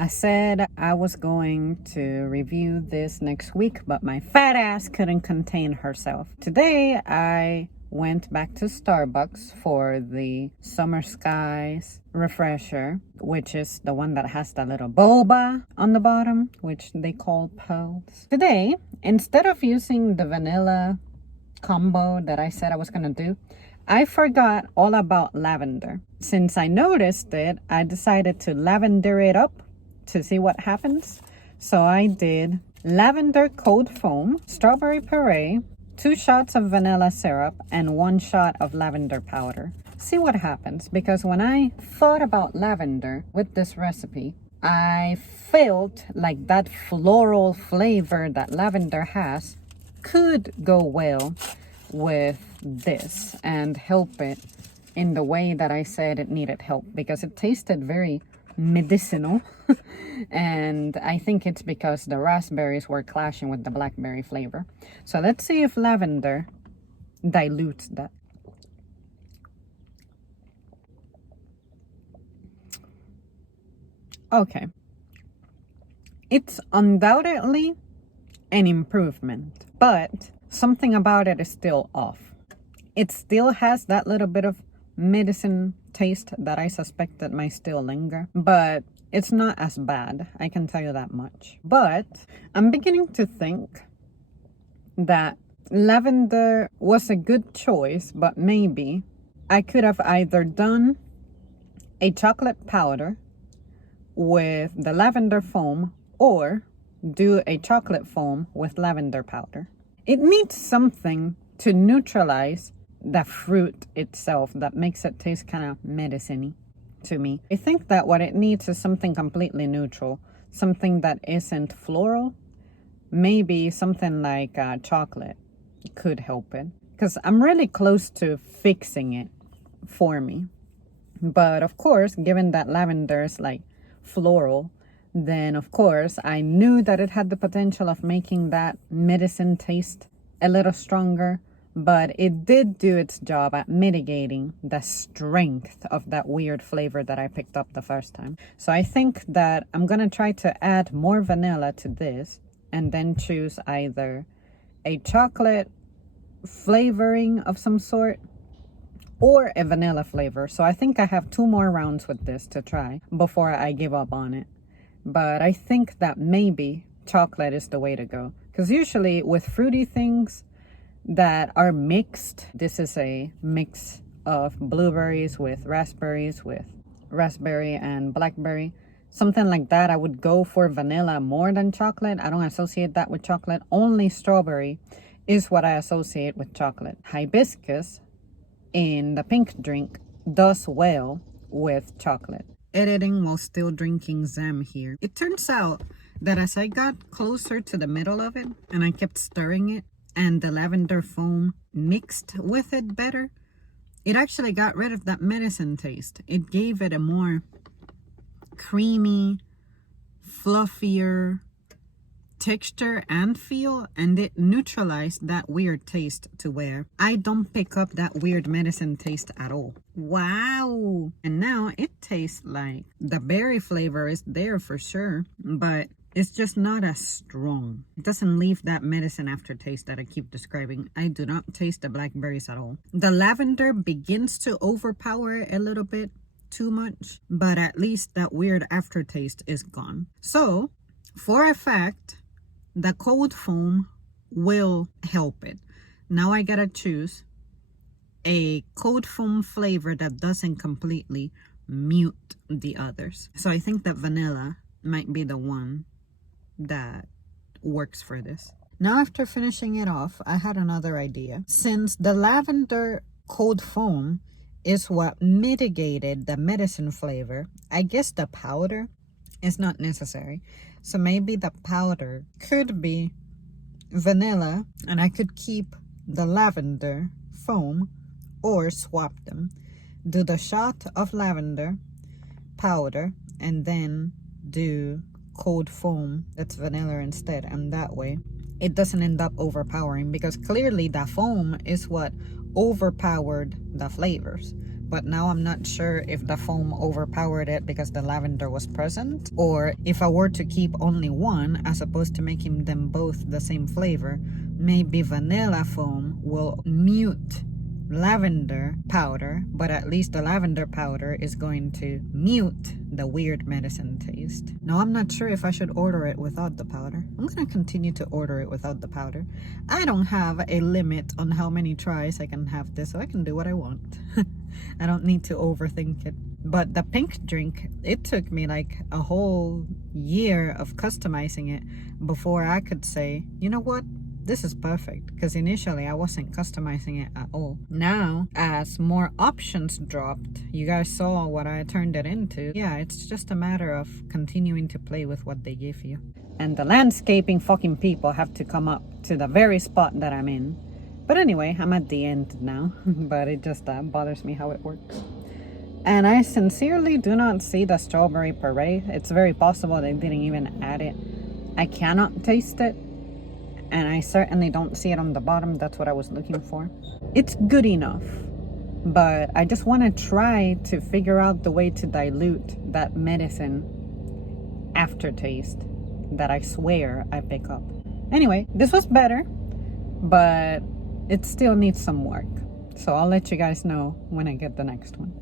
I said I was going to review this next week, but my fat ass couldn't contain herself. Today, I went back to Starbucks for the Summer Skies refresher, which is the one that has the little boba on the bottom, which they call pearls. Today, instead of using the vanilla combo that I said I was gonna do, I forgot all about lavender. Since I noticed it, I decided to lavender it up to see what happens. So I did lavender cold foam, strawberry puree, 2 shots of vanilla syrup, and 1 shot of lavender powder. See what happens, because when I thought about lavender with this recipe, I felt like that floral flavor that lavender has could go well with this and help it in the way that I said it needed help, because it tasted very medicinal. And I think it's because the raspberries were clashing with the blackberry flavor. So let's see if lavender dilutes that. Okay. It's undoubtedly an improvement, but something about it is still off. It still has that little bit of medicine taste that I suspected might still linger, but it's not as bad, I can tell you that much. But I'm beginning to think that lavender was a good choice, but maybe I could have either done a chocolate powder with the lavender foam or do a chocolate foam with lavender powder. It needs something to neutralize the fruit itself that makes it taste kind of medicine-y to me. I think that what it needs is something completely neutral, something that isn't floral. Maybe something like chocolate could help it, because I'm really close to fixing it for me. But of course, given that lavender is like floral, then of course I knew that it had the potential of making that medicine taste a little stronger, but it did do its job at mitigating the strength of that weird flavor that I picked up the first time. So I think that I'm gonna try to add more vanilla to this and then choose either a chocolate flavoring of some sort or a vanilla flavor. So I think I have 2 more rounds with this to try before I give up on it. But I think that maybe chocolate is the way to go, because usually with fruity things that are mixed, this is a mix of blueberries with raspberry and blackberry, something like that, I would go for vanilla more than chocolate. I don't associate that with chocolate. Only strawberry is what I associate with chocolate. Hibiscus in the pink drink does well with chocolate. Editing while still drinking Zem here. It turns out that as I got closer to the middle of it and I kept stirring it and the lavender foam mixed with it better, it actually got rid of that medicine taste. It gave it a more creamy, fluffier texture and feel, and it neutralized that weird taste to where I don't pick up that weird medicine taste at all. Wow! And now it tastes like the berry flavor is there for sure, but it's just not as strong. It doesn't leave that medicine aftertaste that I keep describing. I do not taste the blackberries at all. The lavender begins to overpower it a little bit too much, but at least that weird aftertaste is gone. So, for a fact, the cold foam will help it. Now I gotta choose a cold foam flavor that doesn't completely mute the others. So I think that vanilla might be the one that works for this. Now after finishing it off, I had another idea. Since the lavender cold foam is what mitigated the medicine flavor, I guess the powder is not necessary. So maybe the powder could be vanilla and I could keep the lavender foam or swap them. Do the shot of lavender powder and then do cold foam that's vanilla instead, and that way it doesn't end up overpowering, because clearly the foam is what overpowered the flavors. but now I'm not sure if the foam overpowered it because the lavender was present, or if I were to keep only one as opposed to making them both the same flavor, maybe vanilla foam will mute lavender powder, but at least the lavender powder is going to mute the weird medicine taste. Now, I'm not sure if I should order it without the powder. I'm going to continue to order it without the powder. I don't have a limit on how many tries I can have this, so I can do what I want. I don't need to overthink it. But the pink drink, it took me like a whole year of customizing it before I could say, you know what? This is perfect, because initially I wasn't customizing it at all. Now, as more options dropped, you guys saw what I turned it into. Yeah, it's just a matter of continuing to play with what they give you. And the landscaping fucking people have to come up to the very spot that I'm in. But anyway, I'm at the end now, but it just bothers me how it works. And I sincerely do not see the strawberry puree. It's very possible they didn't even add it. I cannot taste it. And I certainly don't see it on the bottom. That's what I was looking for. It's good enough, but I just want to try to figure out the way to dilute that medicine aftertaste that I swear I pick up. Anyway, this was better, but it still needs some work. So I'll let you guys know when I get the next one.